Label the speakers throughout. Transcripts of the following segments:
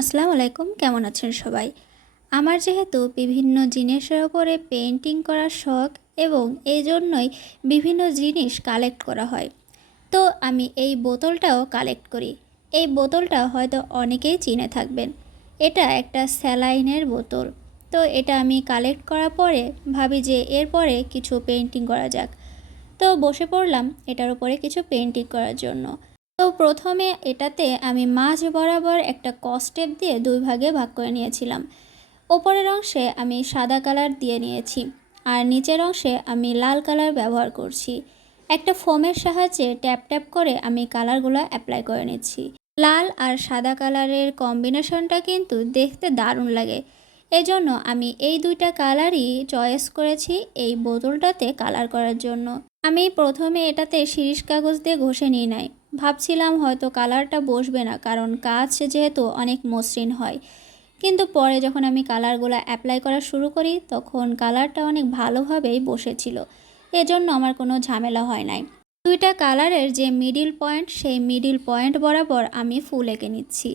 Speaker 1: আসসালামু আলাইকুম, কেমন আছেন সবাই? আমার যেহেতু বিভিন্ন জিনিসের ওপরে পেন্টিং করার শখ এবং এই জন্যই বিভিন্ন জিনিস কালেক্ট করা হয়। তো আমি এই বোতলটাও কালেক্ট করি। এই বোতলটা হয়তো অনেকেই চিনে থাকবেন। এটা একটা স্যালাইনের বোতল। তো এটা আমি কালেক্ট করার পরে ভাবি যে এরপরে কিছু পেন্টিং করা যাক। তো বসে পড়লাম এটার উপরে কিছু পেন্টিং করার জন্য। তো প্রথমে এটাতে আমি মাঝ বরাবর একটা কস্টেপ দিয়ে দুই ভাগে ভাগ করে নিয়েছিলাম। ওপরের অংশে আমি সাদা কালার দিয়ে নিয়েছি আর নিচের অংশে আমি লাল কালার ব্যবহার করছি। একটা ফোমের সাহায্যে ট্যাপ ট্যাপ করে আমি কালারগুলো অ্যাপ্লাই করে নিচ্ছি। লাল আর সাদা কালারের কম্বিনেশনটা কিন্তু দেখতে দারুণ লাগে। এজন্য আমি এই দুইটা কালারই চয়েস করেছি এই বোতলটাতে কালার করার জন্য। আমি প্রথমে এটাতে শিরিষ কাগজ দিয়ে ঘষে নিই নাই। ভাবছিলাম হয়তো কালারটা বসবে না, কারণ কাজ যেহেতু অনেক মসৃণ হয়। কিন্তু পরে যখন আমি কালারগুলো অ্যাপ্লাই করা শুরু করি, তখন কালারটা অনেক ভালোভাবেই বসেছিল। এজন্য আমার কোনো ঝামেলা হয় নাই। দুইটা কালারের যে মিডিল পয়েন্ট, সেই মিডিল পয়েন্ট বরাবর আমি ফুল এঁকে নিচ্ছি।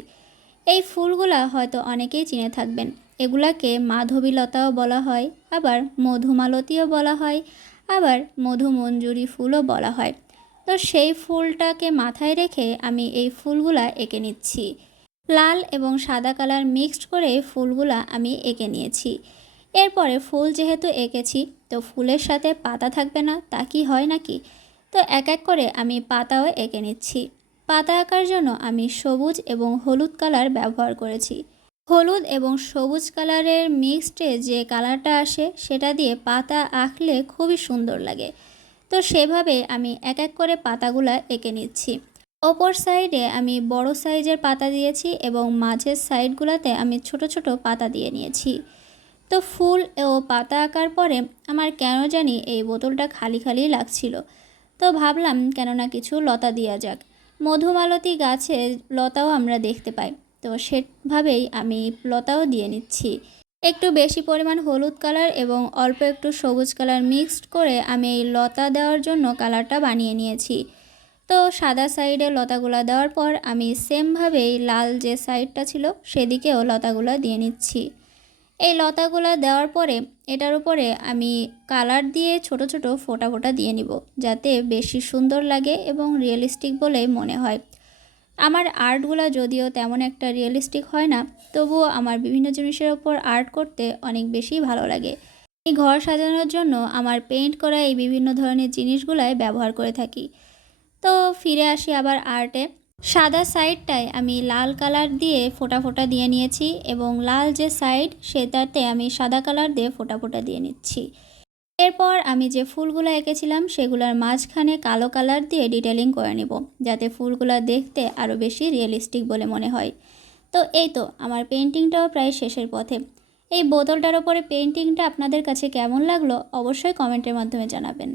Speaker 1: এই ফুলগুলা হয়তো অনেকেই চিনে থাকবেন। এগুলাকে মাধবীলতাও বলা হয়, আবার মধুমালতীও বলা হয়, আবার মধুমঞ্জুরি ফুলও বলা হয়। তো সেই ফুলটাকে মাথায় রেখে আমি এই ফুলগুলা এঁকে নিচ্ছি। লাল এবং সাদা কালার মিক্সড করে ফুলগুলা আমি এঁকে নিয়েছি। এরপরে ফুল যেহেতু এঁকেছি, তো ফুলের সাথে পাতা থাকবে না, তা কি হয় নাকি? তো এক এক করে আমি পাতাও এঁকে নিচ্ছি। পাতা আঁকার জন্য আমি সবুজ এবং হলুদ কালার ব্যবহার করেছি। হলুদ এবং সবুজ কালারের মিক্সডে যে কালারটা আসে, সেটা দিয়ে পাতা আঁকলে খুবই সুন্দর লাগে। তো সেভাবে আমি এক এক করে পাতাগুলা এঁকে নিচ্ছি। ওপর সাইডে আমি বড় সাইজের পাতা দিয়েছি এবং মাঝের সাইডগুলোতে আমি ছোট ছোট পাতা দিয়ে নিয়েছি। তো ফুল ও পাতা আঁকার পরে আমার কেন জানি এই বোতলটা খালি খালি লাগছিল। তো ভাবলাম কেননা কিছু লতা দেওয়া যাক। মধুমালতী গাছে লতাও আমরা দেখতে পাই। তো সেভাবেই আমি লতাও দিয়ে নিচ্ছি। একটু বেশি পরিমাণ হলুদ কালার এবং অল্প একটু সবুজ কালার মিক্সড করে আমি এই লতা দেওয়ার জন্য কালারটা বানিয়ে নিয়েছি। তো সাদা সাইডে লতাগুলা দেওয়ার পর আমি সেমভাবেই লাল যে সাইডটা ছিল সেদিকেও লতাগুলা দিয়ে নিচ্ছি। এই লতাগুলা দেওয়ার পরে এটার উপরে আমি কালার দিয়ে ছোট ছোট ফোটা ফোটা দিয়ে নিব যাতে বেশি সুন্দর লাগে এবং রিয়েলিস্টিক বলে মনে হয়। আমার আর্টগুলো যদিও তেমন একটা রিয়েলিস্টিক হয় না, তবুও আমার বিভিন্ন জিনিসের ওপর আর্ট করতে অনেক বেশি ভালো লাগে। এই ঘর সাজানোর জন্য আমার পেইন্ট করা এই বিভিন্ন ধরনের জিনিসগুলাই ব্যবহার করে থাকি। তো ফিরে আসি আবার আর্টে সাদা সাইডটায় আমি লাল কালার দিয়ে ফোঁটা ফোঁটা দিয়ে নিয়েছি এবং লাল যে সাইড সেটাতে আমি সাদা কালার দিয়ে ফোঁটা ফোঁটা দিয়ে নিচ্ছি। এরপর আমি যে ফুলগুলো এঁকেছিলাম সেগুলোর মাঝখানে কালো কালার দিয়ে ডিটেলিং করে নেব, যাতে ফুলগুলো দেখতে আরও বেশি রিয়েলিস্টিক বলে মনে হয়। তো এই তো, আমার পেন্টিংটাও প্রায় শেষের পথে। এই বোতলটার ওপরে পেন্টিংটা আপনাদের কাছে কেমন লাগল অবশ্যই কমেন্টের মাধ্যমে জানাবেন।